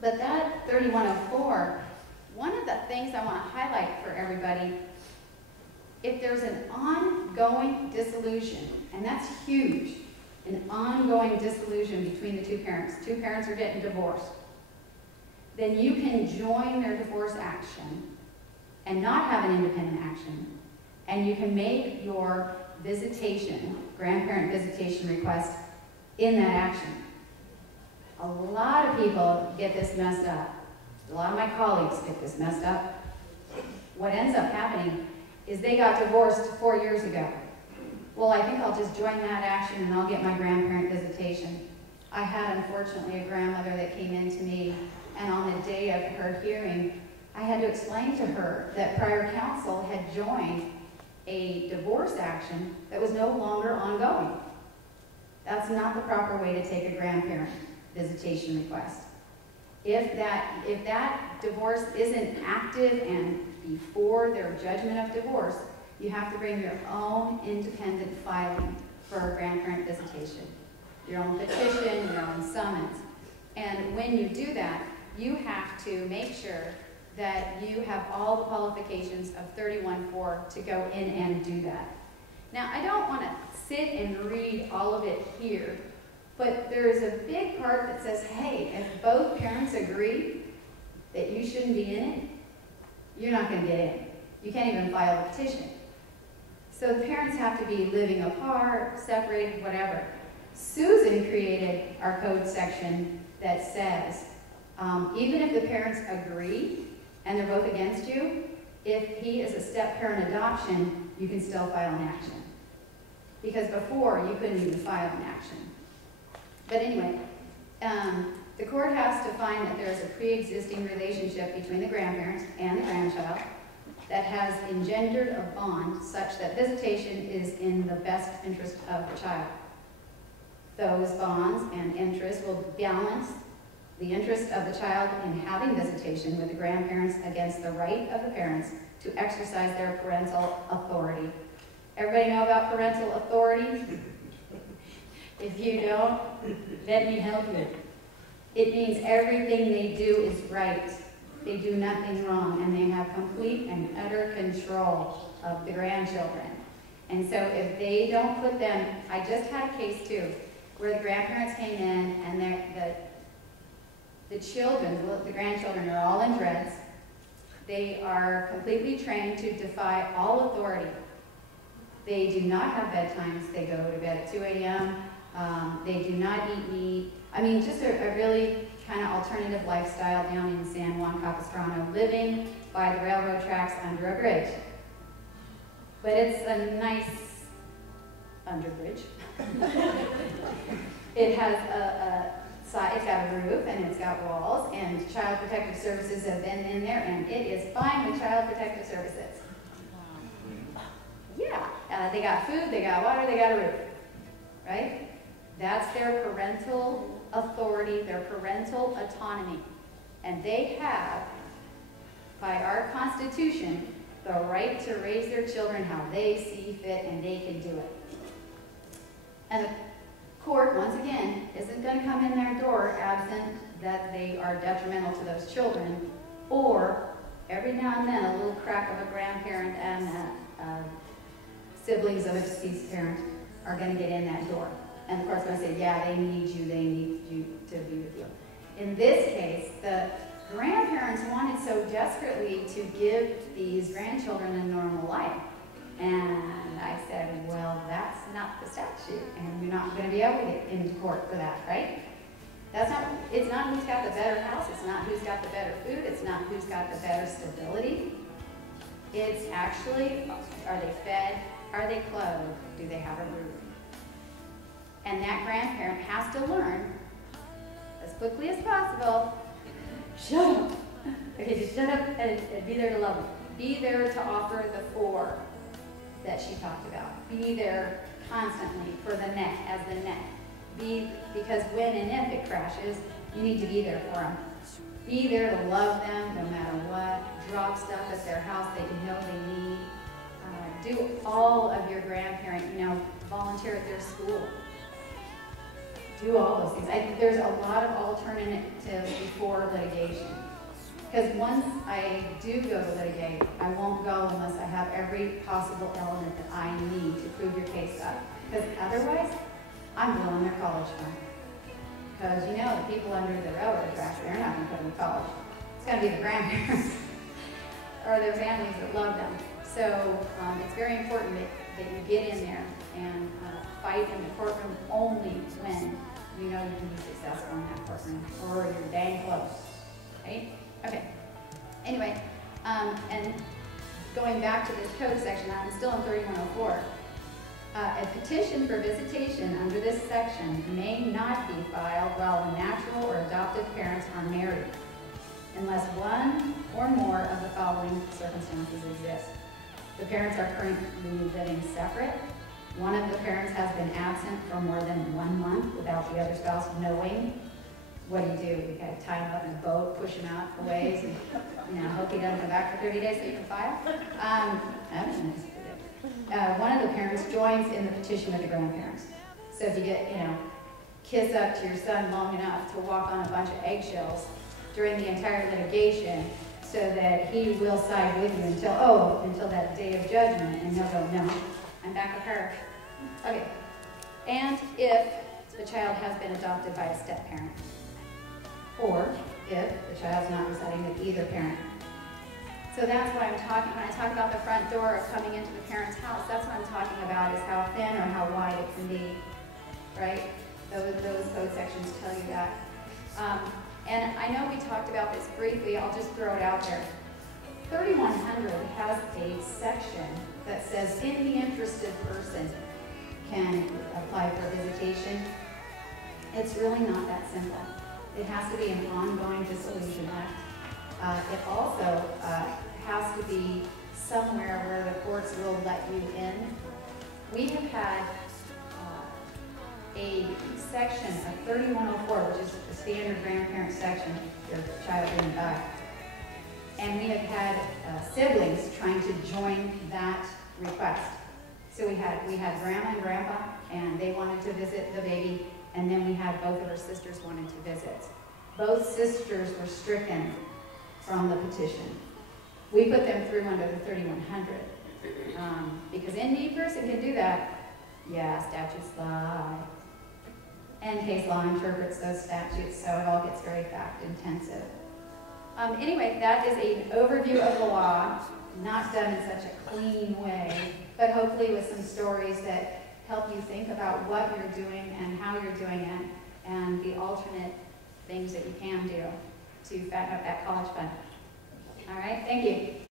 But that 3104, one of the things I want to highlight for everybody, if there's an ongoing dissolution, and that's huge, an ongoing dissolution between the two parents are getting divorced, then you can join their divorce action and not have an independent action, and you can make your visitation, grandparent visitation request in that action. A lot of people get this messed up. A lot of my colleagues get this messed up. What ends up happening is they got divorced 4 years ago. Well, I think I'll just join that action and I'll get my grandparent visitation. I had, unfortunately, a grandmother that came in to me, and on the day of her hearing, I had to explain to her that prior counsel had joined a divorce action that was no longer ongoing. That's not the proper way to take a grandparent visitation request. If that divorce isn't active and before their judgment of divorce, you have to bring your own independent filing for a grandparent visitation. Your own petition, your own summons. And when you do that, you have to make sure that you have all the qualifications of 31-4 to go in and do that. Now, I don't want to sit and read all of it here, but there is a big part that says, hey, if both parents agree that you shouldn't be in it, you're not going to get in. You can't even file a petition. So the parents have to be living apart, separated, whatever. Susan created our code section that says, even if the parents agree and they're both against you, if he is a step-parent adoption, you can still file an action. Because before, you couldn't even file an action. But anyway, the court has to find that there is a pre-existing relationship between the grandparents and the grandchild that has engendered a bond such that visitation is in the best interest of the child. Those bonds and interests will balance the interest of the child in having visitation with the grandparents against the right of the parents to exercise their parental authority. Everybody know about parental authority? If you don't, let me help you. It means everything they do is right. They do nothing wrong, and they have complete and utter control of the grandchildren. And so if they don't put them, I just had a case too, where the grandparents came in and the children, the grandchildren are all in dreads. They are completely trained to defy all authority. They do not have bedtimes. They go to bed at 2 a.m. They do not eat meat. I mean, just a really kind of alternative lifestyle down in San Juan Capistrano, living by the railroad tracks under a bridge. But it's a nice underbridge. It has it's got a roof and it's got walls, and Child Protective Services have been in there, and it is fine with Child Protective Services. Yeah, they got food, they got water, they got a roof, right? That's their parental authority, their parental autonomy. And they have, by our Constitution, the right to raise their children how they see fit, and they can do it. And the court, once again, isn't going to come in their door absent that they are detrimental to those children, or every now and then a little crack of a grandparent and siblings of a deceased parent are going to get in that door. And the court's going to say, yeah, they need you to be with you. In this case, the grandparents wanted so desperately to give these grandchildren a normal life. And I said, well, that's not the statute, and you're not going to be able to get into court for that, right? It's not who's got the better house, it's not who's got the better food, it's not who's got the better stability. It's actually, are they fed? Are they clothed? Do they have a roof? And that grandparent has to learn, as quickly as possible, shut up. Okay, just shut up and be there to love them. Be there to offer the for that she talked about. Be there constantly for the net, as the net. Because when and if it crashes, you need to be there for them. Be there to love them no matter what. Drop stuff at their house that you know they need. Do all of your grandparent, volunteer at their school. do all those things. There's a lot of alternatives before litigation. Because once I do go to litigate, I won't go unless I have every possible element that I need to prove your case up. Because otherwise, I'm blowing their college fund. Because you know the people under the railroad tracks, they're not going to put them in college. It's going to be the grandparents or their families that love them. So it's very important that you get in there and fight in the courtroom only when you know you can be successful in that courtroom, or you're dang close, right? Okay. Anyway, and going back to this code section, I'm still in 3104. A petition for visitation under this section may not be filed while the natural or adoptive parents are married, unless one or more of the following circumstances exist. The parents are currently living separate. One of the parents has been absent for more than 1 month without the other spouse knowing. What do? You gotta tie him up in a boat, push him out a ways, and hope he doesn't come back for 30 days so you can file. That was nice to do. One of the parents joins in the petition with the grandparents. So if you get, kiss up to your son long enough to walk on a bunch of eggshells during the entire litigation, so that he will side with you until that day of judgment, and he'll go, no, I'm back with her. Okay. And if the child has been adopted by a step-parent, or if the child's not residing with either parent. So that's what I'm talking, when I talk about the front door of coming into the parent's house, that's what I'm talking about, is how thin or how wide it can be, right? Those code sections tell you that. And I know we talked about this briefly, I'll just throw it out there. 3100 has a section that says any interested person can apply for visitation. It's really not that simple. It has to be an ongoing dissolution act. It also has to be somewhere where the courts will let you in. We have had a section of 3104, which is the standard grandparent section, your child didn't die. And we have had siblings trying to join that request. So we had grandma and grandpa, and they wanted to visit the baby, and then we had both of our sisters wanted to visit. Both sisters were stricken from the petition. We put them through under the 3100. Because any person can do that. Yeah, statutes lie. And case law interprets those statutes, so it all gets very fact-intensive. Anyway, that is an overview of the law, not done in such a clean way, but hopefully with some stories that help you think about what you're doing and how you're doing it, and the alternate things that you can do to fatten up that college fund.